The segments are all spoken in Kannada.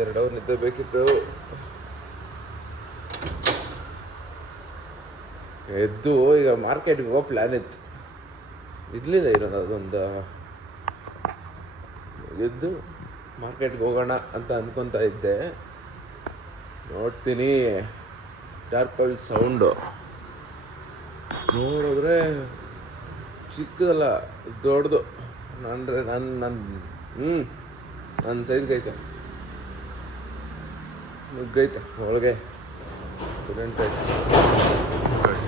ಒಂದೆರಡು ಅವರ್ ನಿದ್ದೆ ಬೇಕಿತ್ತು. ಎದ್ದು ಈಗ ಮಾರ್ಕೆಟ್ಗೆ ಹೋಗೋ ಪ್ಲ್ಯಾನ್ ಇತ್ತು. ಇರಲಿಲ್ಲ ಇರೋದು ಅದೊಂದು. ಎದ್ದು ಮಾರ್ಕೆಟ್ಗೆ ಹೋಗೋಣ ಅಂತ ಅನ್ಕೊತಾ ಇದ್ದೆ. ನೋಡ್ತೀನಿ ಟಾರ್ಪಲ್ ಸೌಂಡು ನೋಡಿದ್ರೆ ಚಿಕ್ಕದಲ್ಲ, ದೊಡ್ಡದು. ನನ್ನ ಸೈಜ್ಗೈತೆ, ಮುಗ್ಗೈತೆ ಒಳಗೆ. ಸ್ಟೂಡೆಂಟ್ ಐತೆ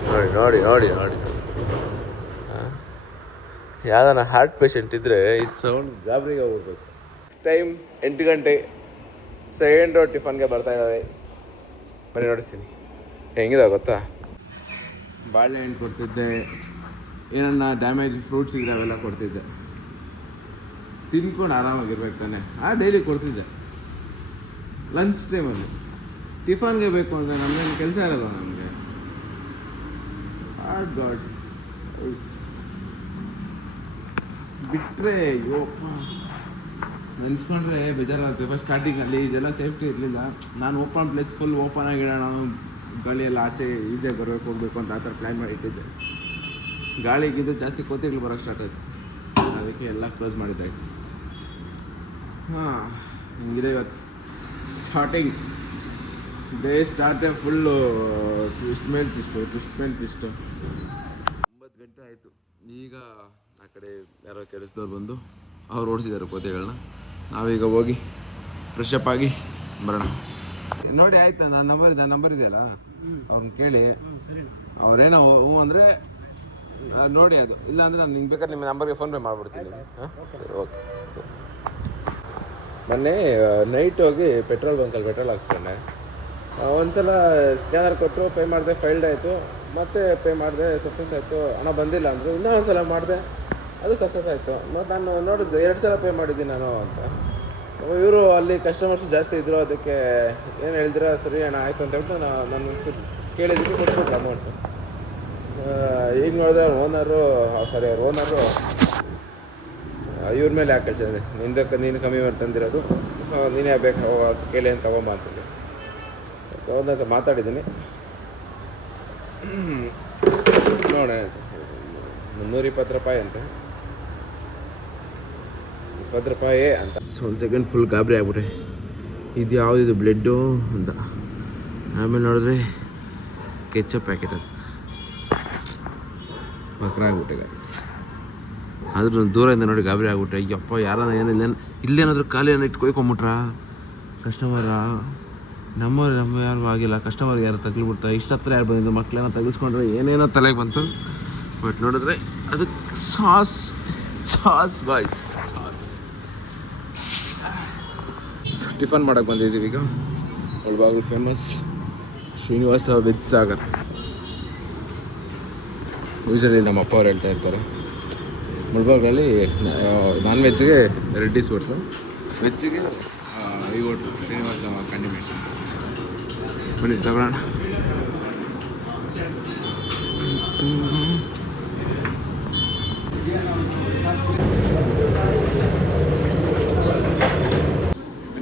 ನೋಡಿ ನೋಡಿ ನೋಡಿ ನೋಡಿ. ಯಾವ್ದಾನ ಹಾರ್ಟ್ ಪೇಷಂಟ್ ಇದ್ದರೆ ಈ ಸೌಂಡ್ ಗಾಬರಿಗೆ ಹೋಗ್ಬಿಡ್ಬೇಕು. ಟೈಮ್ 8 ಗಂಟೆ. ಸೆಕೆಂಡು ಟಿಫನ್ಗೆ ಬರ್ತಾ ಇದ್ದಾವೆ. ಬರೀ ನೋಡಿಸ್ತೀನಿ ಹೆಂಗಿದೆ ಗೊತ್ತಾ. ಬಾಳೆಹಣ್ಣು ಕೊಡ್ತಿದ್ದೆ, ಏನನ್ನ ಡ್ಯಾಮೇಜ್ ಫ್ರೂಟ್ಸ್ ಇದ್ರೆ ಅವೆಲ್ಲ ಕೊಡ್ತಿದ್ದೆ. ತಿನ್ಕೊಂಡು ಆರಾಮಾಗಿರ್ಬೇಕು ತಾನೆ. ಡೈಲಿ ಕೊಡ್ತಿದ್ದೆ ಲಂಚ್ ಟೈಮಲ್ಲಿ. ಟಿಫನ್ಗೆ ಬೇಕು ಅಂದರೆ ನಮಗೇನು ಕೆಲಸ ಇರಲ್ಲ ನಮಗೆ. ಗಾಡ್ ಬಿಟ್ಟರೆ ಯೋಪ ನೆನೆಸ್ಕೊಂಡ್ರೆ ಬೇಜಾರಾಗುತ್ತೆ. ಫಸ್ಟ್ ಸ್ಟಾರ್ಟಿಂಗಲ್ಲಿ ಇದೆಲ್ಲ ಸೇಫ್ಟಿ ಇರಲಿಲ್ಲ. ನಾನು ಓಪನ್ ಪ್ಲೇಸ್ ಫುಲ್ ಓಪನ್ ಆಗಿಡೋಣ, ಗಾಳಿ ಎಲ್ಲ ಆಚೆ ಈಸಿಯಾಗಿ ಬರಬೇಕು ಹೋಗಬೇಕು ಅಂತ ಆ ಥರ ಪ್ಲ್ಯಾನ್ ಮಾಡಿ ಇಟ್ಟಿದ್ದೆ. ಗಾಳಿಗಿಂತ ಜಾಸ್ತಿ ಕೋತಿಗಳು ಬರೋಕ್ಕೆ ಸ್ಟಾರ್ಟ್ ಆಯಿತು. ಅದಕ್ಕೆ ಎಲ್ಲ ಕ್ಲೋಸ್ ಮಾಡಿದ್ದಾಯಿತು. ಹಿಂಗಿದೆ ಇವತ್ತು ಸ್ಟಾರ್ಟಿಂಗ್ ಡೇ. ಸ್ಟಾರ್ಟೇ ಫುಲ್ಲು ಟ್ವಿಸ್ಟ್ ಮೇಲೆ ಟ್ವಿಸ್ಟು. 9 ಗಂಟೆ ಆಯಿತು. ಈಗ ಆ ಕಡೆ ಯಾರೋ ಕೆಲಸದವ್ರು ಬಂದು ಅವ್ರು ಓಡಿಸಿದ್ದಾರೆ ಕೋತಿಗಳನ್ನ. ನಾವೀಗ ಹೋಗಿ ಫ್ರೆಶ್ ಅಪ್ ಆಗಿ ಬರೋಣ. ನೋಡಿ ಆಯ್ತು, ನನ್ನ ನಂಬರ್ ಇದೆಯಲ್ಲ, ಅವ್ರನ್ನ ಕೇಳಿ. ಅವ್ರೇನೋ ಹ್ಞೂ ಅಂದರೆ ನೋಡಿ, ಅದು ಇಲ್ಲ ಅಂದರೆ ನಾನು ನಿಮ್ಗೆ ಬೇಕಾದ್ರೆ ನಿಮ್ಮ ನಂಬರ್ಗೆ ಫೋನ್ ಪೇ ಮಾಡಿಬಿಡ್ತೀನಿ. ಸರಿ, ಓಕೆ. ಮೊನ್ನೆ ನೈಟ್ ಹೋಗಿ ಪೆಟ್ರೋಲ್ ಬಂಕಲ್ಲಿ ಪೆಟ್ರೋಲ್ ಹಾಕ್ಸ್ಕೊಂಡೆ. ಒಂದ್ಸಲ ಸ್ಕ್ಯಾನರ್ ಕೊಟ್ಟರು, ಪೇ ಮಾಡಿದೆ, ಫೈಲ್ಡ್ ಆಯಿತು. ಮತ್ತೆ ಪೇ ಮಾಡಿದೆ, ಸಕ್ಸಸ್ ಆಯಿತು. ಹಣ ಬಂದಿಲ್ಲ ಅಂದರು. ಇನ್ನೂ ಒಂದು ಸಲ ಮಾಡಿದೆ, ಅದು ಸಕ್ಸಸ್ ಆಯಿತು. ಮತ್ತು ನಾನು ನೋಡಿದೆ 2 ಸಲ ಪೇ ಮಾಡಿದ್ದೀನಿ ನಾನು ಅಂತ. ಇವರು ಅಲ್ಲಿ ಕಸ್ಟಮರ್ಸ್ ಜಾಸ್ತಿ ಇದ್ದರು. ಅದಕ್ಕೆ ಏನು ಹೇಳಿದ್ರೆ ಸರಿ ಅಣ್ಣ ಆಯಿತು ಅಂತ ಹೇಳ್ಬಿಟ್ಟು ನಾನು ಒಂಚೂರು ಕೇಳಿದ್ದಕ್ಕೆ ಕೊಟ್ಬಿಟ್ರು ಅಮೌಂಟು. ಈಗ ನೋಡಿದ್ರೆ ಅವ್ರ ಓನರು ಇವ್ರ ಮೇಲೆ ಯಾಕೆ ಕಳ್ಸಿದ್ರೆ, ನೀನು ಕಮ್ಮಿ ಮಾಡಿ ತಂದಿರೋದು, ಸೊ ನೀನೇ ಬೇಕು ಕೇಳಿ ಅಂತ ತಗೊಂಬ ಅಂತಂದೆ. ತಗೊಂಡಂತ ಮಾತಾಡಿದ್ದೀನಿ. ನೋಡೋಣ, 320 ರೂಪಾಯಿ ಅಂತೆ, 20 ರೂಪಾಯಿ ಅಂತ. ಒಂದು ಸೆಕೆಂಡ್ ಫುಲ್ ಗಾಬರಿ ಆಗ್ಬಿಟ್ರೆ, ಇದು ಯಾವುದಿದು ಬ್ಲೆಡ್ಡು ಅಂತ. ಆಮೇಲೆ ನೋಡಿದ್ರೆ ಕೆಚ್ಚಪ್ ಪ್ಯಾಕೆಟ್ ಅದು. ಬಕ್ರ ಆಗ್ಬಿಟ್ಟೆ ಗಾಯ್ಸ್. ಆದ್ರೂ ದೂರದಿಂದ ನೋಡಿ ಗಾಬರಿ ಆಗ್ಬಿಟ್ರೆ, ಅಯ್ಯಪ್ಪ ಯಾರನ್ನ ಏನಿಲ್ಲ ಇಲ್ಲೇನಾದರೂ ಖಾಲಿಯನ್ನು ಇಟ್ಟು ಕೊಯ್ಕೊಂಬಿಟ್ರ ಕಸ್ಟಮರ. ನಮ್ಮ ಯಾರು ಆಗಿಲ್ಲ, ಕಸ್ಟಮರ್ಗೆ ಯಾರು ತಗ್ಲಿಬಿಡ್ತಾರೆ. ಇಷ್ಟು ಹತ್ರ ಯಾರು ಬಂದಿದ್ದು, ಮಕ್ಕಳೇನೋ ತಗಿಸ್ಕೊಂಡ್ರೆ ಏನೇನೋ ತಲೆಗೆ ಬಂತು. ಬಟ್ ನೋಡಿದ್ರೆ ಅದಕ್ಕೆ ಸಾಸ್ ಗಾಯ್ಸ್, ಸಾಸ್. ಟಿಫನ್ ಮಾಡೋಕ್ಕೆ ಬಂದಿದ್ದೀವಿ ಈಗ. Mulbagal famous Srinivasa veg Sagar. Usually ನಮ್ಮ ಅಪ್ಪ ಅವ್ರು ಹೇಳ್ತಾ ಇರ್ತಾರೆ, ಮುಳಬಾಗಿಲಲ್ಲಿ ನಾನ್ ವೆಜ್ಗೆ ರೆಡ್ಡಿಸ್ ಹೋಟ್ಲು, ವೆಜ್ಜಿಗೆ ಈ ಹೋಟ್ಲು ಶ್ರೀನಿವಾಸ ಕಂಡಿಮೆಂಟ್ಸ್. ಬನ್ನಿ ತಗೊಳ್ಳೋಣ.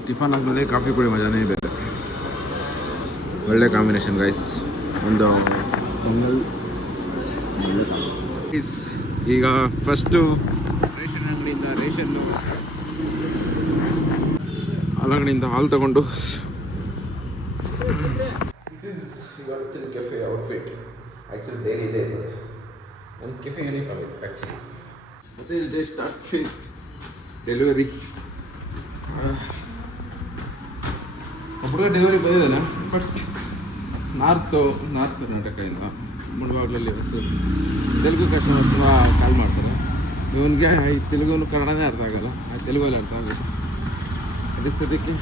ಟಿಫನ್ ಆದಮೇಲೆ ಕಾಫಿ ಕುಡಿ ಮಜಾನೇ ಬೇರೆ. ಒಳ್ಳೆ ಕಾಂಬಿನೇಷನ್ ಗೈಸ್. ಒಂದು ಈಗ ಫಸ್ಟು ರೇಷನ್ ಅಂಗಡಿಯಿಂದ ಹಾಲು ತಗೊಂಡು ದಿಸ್ ಈಸ್ ಇವತ್ತಿನ ಕೆಫೆ ಔಟ್ಫಿಟ್. ಆ್ಯಕ್ಚುಲಿ ಡೈಲಿ ಇದೆ ಇರ್ತದೆ ನಮ್ಮ ಕೆಫೆ ಯೂನಿಫಾರ್ಮ್ ಇದೆ ಆ್ಯಕ್ಚುಲಿ. ಮತ್ತು ಇಲ್ಲಿ ಸ್ಟಾರ್ಟ್ ವಿತ್ ಡೆಲಿವರಿ. ಒಬ್ಬರಿಗೆ ಡೆಲಿವರಿ ಬಂದಿದ್ದಾನೆ, ಬಟ್ ನಾರ್ತ್ ಕರ್ನಾಟಕದಿಂದ. ಮುಳಬಾಗಿಲಲ್ಲಿ ಇವತ್ತು ತೆಲುಗು ಕಸ್ಟಮರ್ಸ್ ಕಾಲ್ ಮಾಡ್ತಾರೆ. ಇವನಿಗೆ ತೆಲುಗು ಕನ್ನಡನೇ ಅರ್ಥ ಆಗೋಲ್ಲ, ತೆಲುಗಲ್ಲಿ ಅರ್ಥ ಆಗುತ್ತೆ. ಅದಕ್ಕೆ ಸದ್ಯಕ್ಕೆ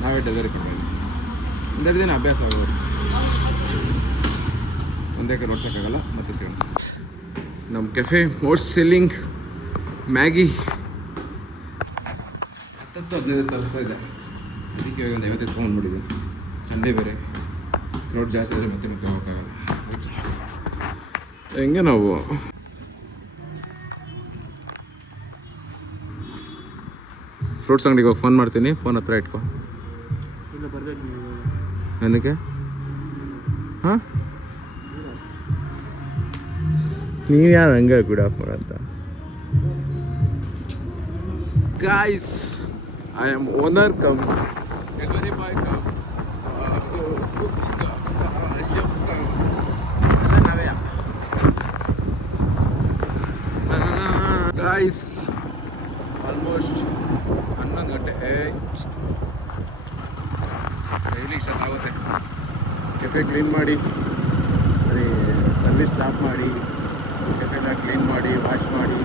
ನಾವೇ ಡೆಲಿವರಿ ಕೊಡಬೇಕು. 2 ದಿನ ಅಭ್ಯಾಸ ಆಗೋದು, ಒಂದೇ ಕಡೆ ನೋಡ್ಸೋಕ್ಕಾಗಲ್ಲ. ಮತ್ತೆ ಸಿಗೋಣ. ನಮ್ಮ ಕೆಫೆ ಮೋಸ್ಟ್ ಸೆಲ್ಲಿಂಗ್ ಮ್ಯಾಗಿ 10-15 ತರಿಸ್ತಾ ಇದೆ. ಅದಕ್ಕೆ ಒಂದು 50 ತೊಗೊಂಡ್ಬಿಟ್ಟಿದ್ದೀನಿ. ಸಂಡೇ ಬೇರೆ ಕ್ರೌಡ್ ಜಾಸ್ತಿ ಆದರೆ ಮತ್ತೆ ಹೋಗೋಕ್ಕಾಗಲ್ಲ. ಹೆಂಗೆ ನಾವು ಫ್ರೂಟ್ಸ್ ಅಂಗಡಿಗೆ ಹೋಗಿ ಫೋನ್ ಮಾಡ್ತೀನಿ, ಫೋನ್ ಹತ್ರ ಇಟ್ಕೊ. ಇಲ್ಲ ಬರ್ಬೇಕು ನೀವು ನನಗೆ ಹಾಂ ನೀವು ಯಾರು ಹಂಗೆ ಗುಡ್ ಆಫ್ ಅಂತ guys I am owner cum delivery boy come chef come ಎಲ್ಲ ನಾವೇ ಗಾಯ್ಸ್ ಆಲ್ಮೋಸ್ಟ್ 11 ಗಂಟೆ ಡೈಲಿ ಇಷ್ಟೊತ್ತಾಗುತ್ತೆ ಕೆಫೆ ಕ್ಲೀನ್ ಮಾಡಿ ಸರಿ ಸರ್ವಿಸ್ ಸ್ಟಾಪ್ ಮಾಡಿ ಕೆಫೆನ ಕ್ಲೀನ್ ಮಾಡಿ ವಾಶ್ ಮಾಡಿ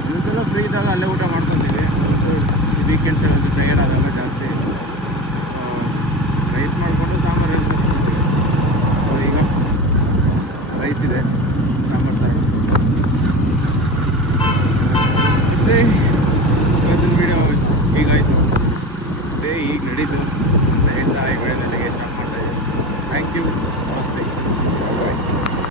ಇನ್ನೊಂದ್ಸಲ ಫ್ರೀ ಇದ್ದಾಗ ಅಲ್ಲೇ ಊಟ ಮಾಡ್ಕೊತೀವಿ ವೀಕೆಂಡ್ಸಲ್ಲಿ ಒಂದು ಟೈರ್ಡ್ ಆದಾಗ ಜಾಸ್ತಿ ರೈಸ್ ಮಾಡಿಕೊಂಡು ಸಾಂಬಾರು ಹೇಳ್ಕೊತೀವಿ ಸೊ ಈಗ ರೈಸ್ ಇದೆ ಸಾಂಬಾರು ತರೋಣ ಇವತ್ತಿನ ವೀಡಿಯೋ ಹೀಗಾಯಿತು ಡೇ ಈಗ ನಡೀತು